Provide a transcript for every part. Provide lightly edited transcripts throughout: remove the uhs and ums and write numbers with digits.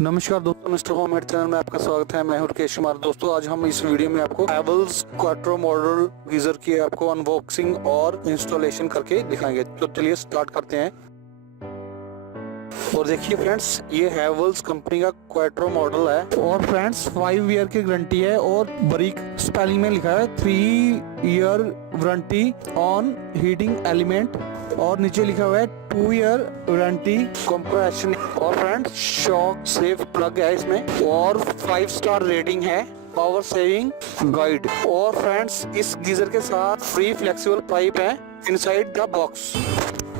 नमस्कार दोस्तों, mister homemade channel में आपका स्वागत है। मैं हूं राकेश कुमार। दोस्तों आज हम इस वीडियो में आपको हैवेल्स क्वाट्रो मॉडल गीजर की आपको अनबॉक्सिंग और इंस्टॉलेशन करके दिखाएंगे। तो चलिए स्टार्ट करते हैं। और देखिए फ्रेंड्स, ये हैवेल्स कंपनी का क्वाट्रो मॉडल है और फ्रेंड्स 5 ईयर की गारंटी है और बारीक स्पेलिंग में लिखा है 3 year warranty on heating element और नीचे लिखा हुआ है 2 ईयर वारंटी कंप्रेशन। और फ्रेंड्स शॉक सेफ प्लग है इसमें और 5 स्टार रेटिंग है, पावर सेविंग गाइड। और फ्रेंड्स इस गीजर के साथ फ्री फ्लेक्सिबल पाइप है इनसाइड द बॉक्स।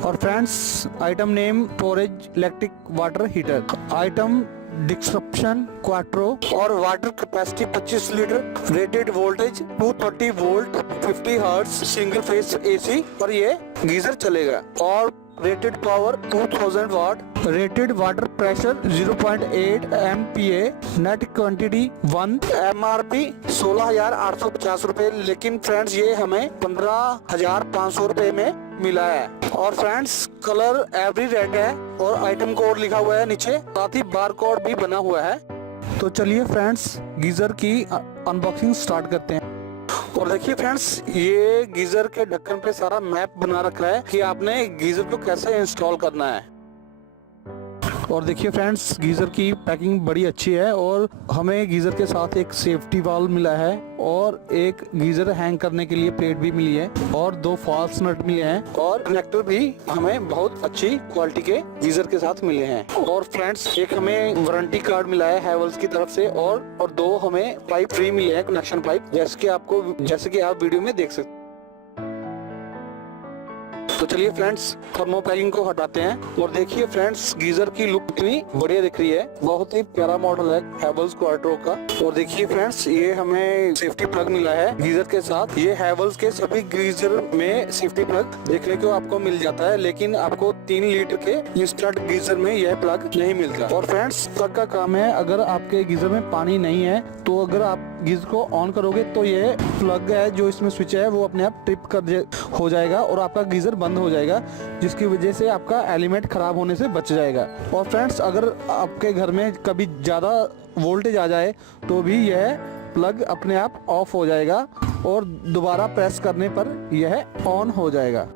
और friends item name storage electric water heater, item description Quattro और water capacity 25 litre, rated voltage 230 volt 50 hertz single phase AC पर ये geyser चलेगा। और rated power 2000 watt, rated water pressure 0.8 MPa, net quantity 1, MRP 16,850 रुपए, लेकिन friends ये हमें 15,500 रुपए में मिला है। और फ्रेंड्स कलर एवरी रेड है और आइटम कोड लिखा हुआ है नीचे, साथ ही बार कोड भी बना हुआ है। तो चलिए फ्रेंड्स गीजर की अनबॉक्सिंग स्टार्ट करते हैं। और देखिए फ्रेंड्स, ये गीजर के ढक्कन पे सारा मैप बना रखा है कि आपने गीजर को कैसे इंस्टॉल करना है। और देखिए फ्रेंड्स गीजर की पैकिंग बड़ी अच्छी है और हमें गीजर के साथ एक सेफ्टी वाल्व मिला है और एक गीजर हैंग करने के लिए प्लेट भी मिली है और 2 फॉल्स नट मिले हैं और कनेक्टर भी हमें बहुत अच्छी क्वालिटी के गीजर के साथ मिले हैं। और फ्रेंड्स एक हमें वारंटी कार्ड मिला है हैवेल्स की तरफ से और 2 हमें पाइप फ्री मिले हैं, कनेक्शन पाइप, जैसे कि आप वीडियो में देख सकते हैं। तो चलिए फ्रेंड्स थर्मो पैकिंग को हटाते हैं और देखिए फ्रेंड्स गीजर की लुक कितनी बढ़िया दिख रही है। बहुत ही प्यारा मॉडल है हैवेल्स क्वाट्रो का। और देखिए फ्रेंड्स ये हमें सेफ्टी प्लग मिला है गीजर के साथ। ये हैवेल्स के सभी गीजर में सेफ्टी प्लग देखने को आपको मिल जाता है, लेकिन आपको 3 लीटर के इंस्टेंट गीजर में यह प्लग नहीं मिलता। और फ्रेंड्स प्लग का काम है, अगर आपके गीजर में पानी नहीं है तो अगर आप गीजर को ऑन करोगे तो ये प्लग है जो इसमें स्विच है वो अपने आप ट्रिप हो जाएगा और आपका गीजर बंद हो जाएगा, जिसकी वजह से आपका एलिमेंट खराब होने से बच जाएगा। और फ्रेंड्स अगर आपके घर में कभी ज़्यादा वोल्टेज आ जाए तो भी यह प्लग अपने आप ऑफ हो जाएगा और दोबारा प्रेस करने पर यह ऑन हो जाएगा।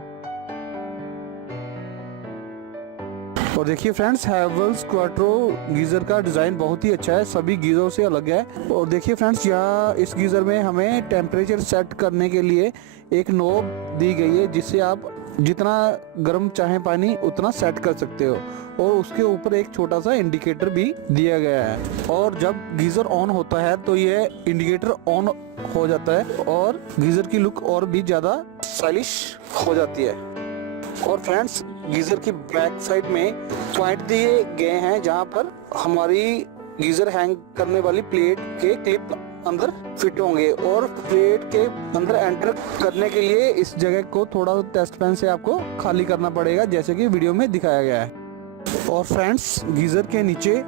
और देखिए फ्रेंड्स हैवेल्स क्वाट्रो गीजर का डिज़ाइन बहुत ही अच्छा है, सभी गीजरों से अलग है। और देखिए फ्रेंड्स यहाँ इस गीजर में हमें टेम्परेचर सेट करने के लिए एक नॉब दी गई है, जिससे आप जितना गर्म चाहे पानी उतना सेट कर सकते हो। और उसके ऊपर एक छोटा सा इंडिकेटर भी दिया गया है और जब गीजर ऑन होता है तो ये इंडिकेटर ऑन हो जाता है और गीजर की लुक और भी ज़्यादा स्टाइलिश हो जाती है। और फ्रेंड्स गीजर की बैक साइड में पॉइंट दिए गए हैं जहां पर हमारी गीजर हैंग करने वाली प्लेट के क्लिप अंदर फिट होंगे। और प्लेट के अंदर एंटर करने के लिए इस जगह को थोड़ा टेस्ट पेन से आपको खाली करना पड़ेगा, जैसे कि वीडियो में दिखाया गया है। और फ्रेंड्स गीजर के नीचे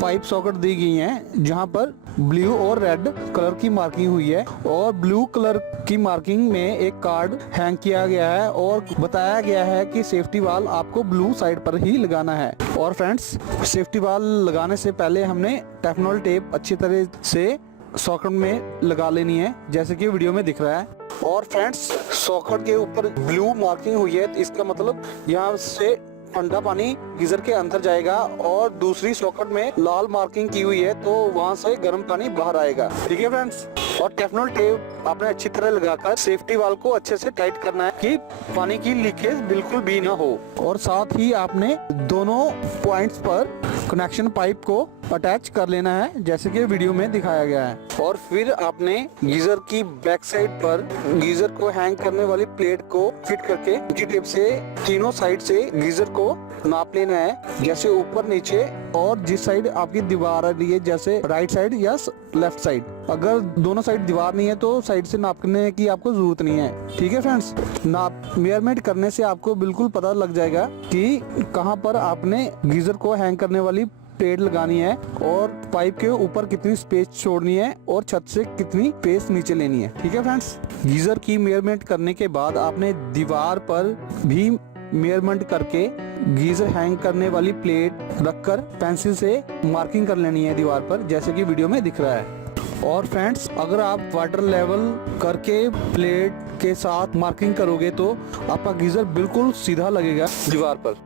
पाइप सॉकेट दी गई हैं जहां पर ब्लू और रेड कलर की मार्किंग हुई है और ब्लू कलर की मार्किंग में एक कार्ड हैंग किया गया है और बताया गया है कि सेफ्टी वाल आपको ब्लू साइड पर ही लगाना है। और फ्रेंड्स सेफ्टी वाल लगाने से पहले हमने टेफलॉन टेप अच्छी तरह से सॉकेट में लगा लेनी है, जैसे कि वीडियो में दिख रहा है। और फ्रेंड्स सॉकेट के ऊपर ब्लू मार्किंग हुई है, इसका मतलब यहाँ से ठंडा पानी गीजर के अंदर जाएगा और दूसरी सॉकेट में लाल मार्किंग की हुई है तो वहां से गर्म पानी बाहर आएगा। ठीक है फ्रेंड्स। और टेफलॉन टेप आपने अच्छी तरह लगाकर सेफ्टी वाल को अच्छे से टाइट करना है कि पानी की लीकेज बिल्कुल भी ना हो। और साथ ही आपने दोनों पॉइंट्स पर कनेक्शन पाइप को अटैच कर लेना है, जैसे कि वीडियो में दिखाया गया है। और फिर आपने गीजर की बैक साइड पर गीजर को हैंग करने वाली प्लेट को फिट करके इंची टेप से तीनों साइड से गीजर को नाप लेना है, जैसे ऊपर नीचे और जिस साइड आपकी दीवार आ रही है, जैसे राइट साइड या लेफ्ट साइड। अगर दोनों साइड दीवार नहीं है तो साइड से नापने की आपको जरूरत नहीं है। ठीक है फ्रेंड्स, नाप मेजरमेंट करने से आपको बिल्कुल पता लग जाएगा कि कहां पर आपने गीजर को हैंग करने वाली प्लेट लगानी है और पाइप के ऊपर कितनी स्पेस छोड़नी है और छत से कितनी स्पेस नीचे लेनी है। ठीक है फ्रेंड्स। गीजर की मेजरमेंट करने के बाद आपने दीवार पर भी मेजरमेंट करके गीजर हैंग करने वाली प्लेट रखकर पेंसिल से मार्किंग कर लेनी है दीवार पर, जैसे कि वीडियो में दिख रहा है। और फ्रेंड्स, अगर आप वाटर लेवल करके प्लेट के साथ मार्किंग करोगे तो आपका गीजर बिल्कुल सीधा लगेगा दीवार पर।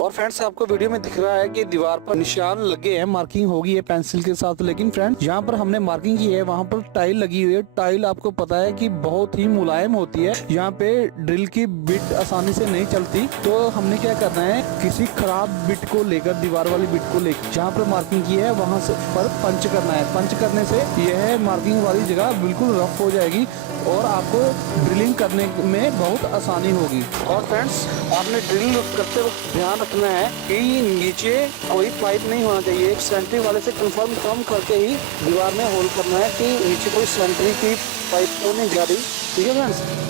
और फ्रेंड्स, आपको वीडियो में दिख रहा है कि दीवार पर निशान लगे हैं, मार्किंग होगी है पेंसिल के साथ। लेकिन फ्रेंड्स, जहाँ पर हमने मार्किंग की है वहाँ पर टाइल लगी हुई है। टाइल आपको पता है कि बहुत ही मुलायम होती है, यहाँ पे ड्रिल की बिट आसानी से नहीं चलती। तो हमने क्या करना है, किसी खराब बिट को लेकर, दीवार वाली बिट को लेकर जहाँ पर मार्किंग की है वहाँ से पर पंच करना है। पंच करने से यह मार्किंग वाली जगह बिल्कुल रफ हो जाएगी और आपको ड्रिलिंग करने में बहुत आसानी होगी। और फ्रेंड्स, आपने ड्रिल करते वक्त ध्यान रखना है कि नीचे कोई पाइप नहीं होना चाहिए। सेंट्री वाले से कंफर्म करके ही दीवार में होल करना है कि नीचे कोई सेंट्री की पाइप तो नहीं जा रही। ठीक है फ्रेंड्स।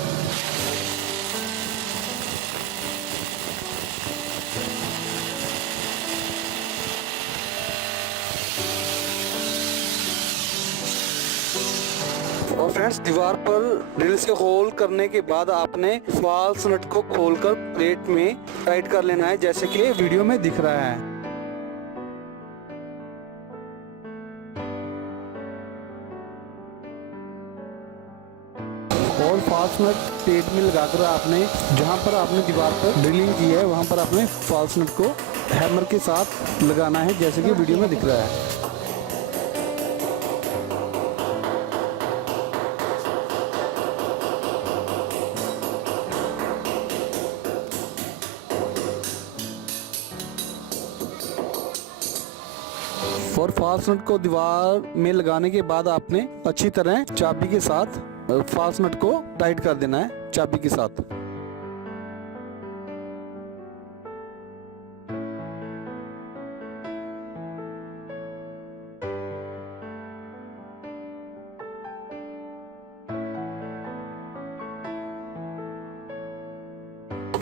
और फ्रेंड्स, दीवार पर ड्रिल से होल करने के बाद आपने फॉल्स नट को खोलकर प्लेट में टाइट कर लेना है, जैसे कि वीडियो में दिख रहा है। और फॉल्स नट प्लेट में लगाकर आपने जहां पर आपने दीवार पर ड्रिलिंग की है वहां पर आपने फॉल्स नट को हैमर के साथ लगाना है, जैसे कि वीडियो में दिख रहा है। और फॉल्स नट को दीवार में लगाने के बाद आपने अच्छी तरह चाबी के साथ फॉल्स नट को टाइट कर देना है, चाबी के साथ।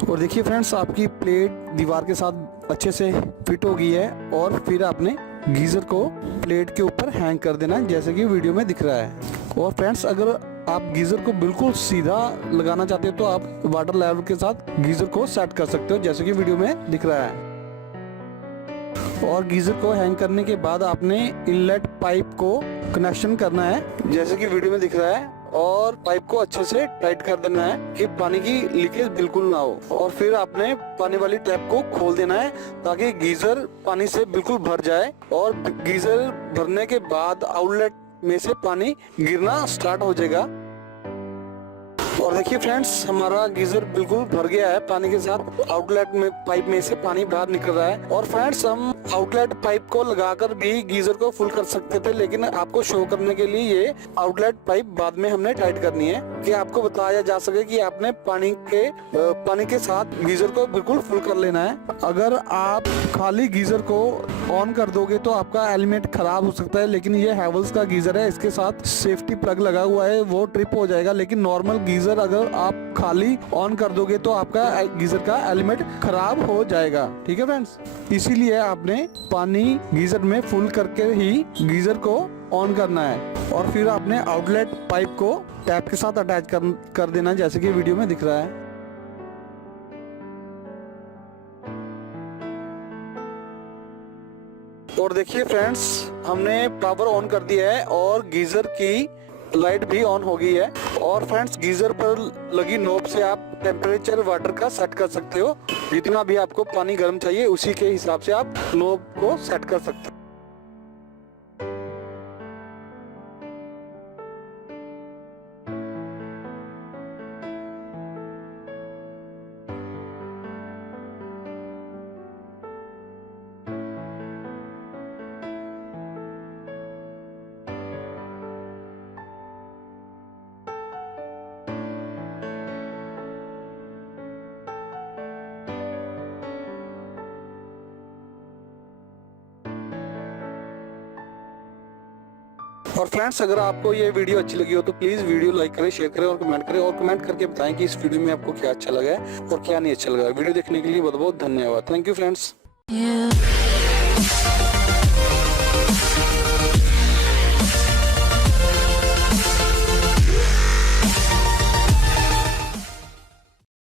और देखिए फ्रेंड्स, आपकी प्लेट दीवार के साथ अच्छे से फिट हो गई है। और फिर आपने गीजर को प्लेट के ऊपर हैंग कर देना है, जैसे कि वीडियो में दिख रहा है। और फ्रेंड्स, अगर आप गीजर को बिल्कुल सीधा लगाना चाहते हो तो आप वाटर लेवल के साथ गीजर को सेट कर सकते हो, जैसे कि वीडियो में दिख रहा है। और गीजर को हैंग करने के बाद आपने इनलेट पाइप को कनेक्शन करना है, जैसे कि वीडियो में दिख रहा है। और पाइप को अच्छे से टाइट कर देना है कि पानी की लीकेज बिल्कुल ना हो। और फिर आपने पानी वाली टैप को खोल देना है ताकि गीजर पानी से बिल्कुल भर जाए। और गीजर भरने के बाद आउटलेट में से पानी गिरना स्टार्ट हो जाएगा। और देखिए फ्रेंड्स, हमारा गीजर बिल्कुल भर गया है पानी के साथ। आउटलेट में पाइप में से पानी बाहर निकल रहा है। और फ्रेंड्स, हम आउटलेट पाइप को लगाकर भी गीजर को फुल कर सकते थे, लेकिन आपको शो करने के लिए ये आउटलेट पाइप बाद में हमने टाइट करनी है कि आपको बताया जा सके कि आपने पानी के साथ गीजर को बिल्कुल फुल कर लेना है। अगर आप खाली गीजर को ऑन कर दोगे तो आपका एलिमेंट खराब हो सकता है, लेकिन ये हैवेल्स का गीजर है, इसके साथ सेफ्टी प्लग लगा हुआ है, वो ट्रिप हो जाएगा। लेकिन नॉर्मल गीजर अगर आप खाली ऑन कर दोगे तो आपका गीजर का एलिमेंट खराब हो जाएगा। ठीक है फ्रेंड्स, इसीलिए आपने पानी गीजर में फुल करके ही गीजर को ऑन करना है। और फिर आपने आउटलेट पाइप को टैप के साथ अटैच कर देना, जैसे कि वीडियो में दिख रहा है। और देखिए फ्रेंड्स, हमने पावर ऑन कर दिया है और गीजर की लाइट भी ऑन हो गई है। और फ्रेंड्स, गीजर पर लगी नॉब से आप टेम्परेचर वाटर का सेट कर सकते हो। जितना भी आपको पानी गर्म चाहिए उसी के हिसाब से आप नॉब को सेट कर सकते हो। और फ्रेंड्स, अगर आपको ये वीडियो अच्छी लगी हो तो प्लीज वीडियो लाइक करें, शेयर करें और कमेंट करें। और कमेंट करके बताएं कि इस वीडियो में आपको क्या अच्छा लगा है और क्या नहीं अच्छा लगा। वीडियो देखने के लिए बहुत बहुत धन्यवाद। Thank you friends.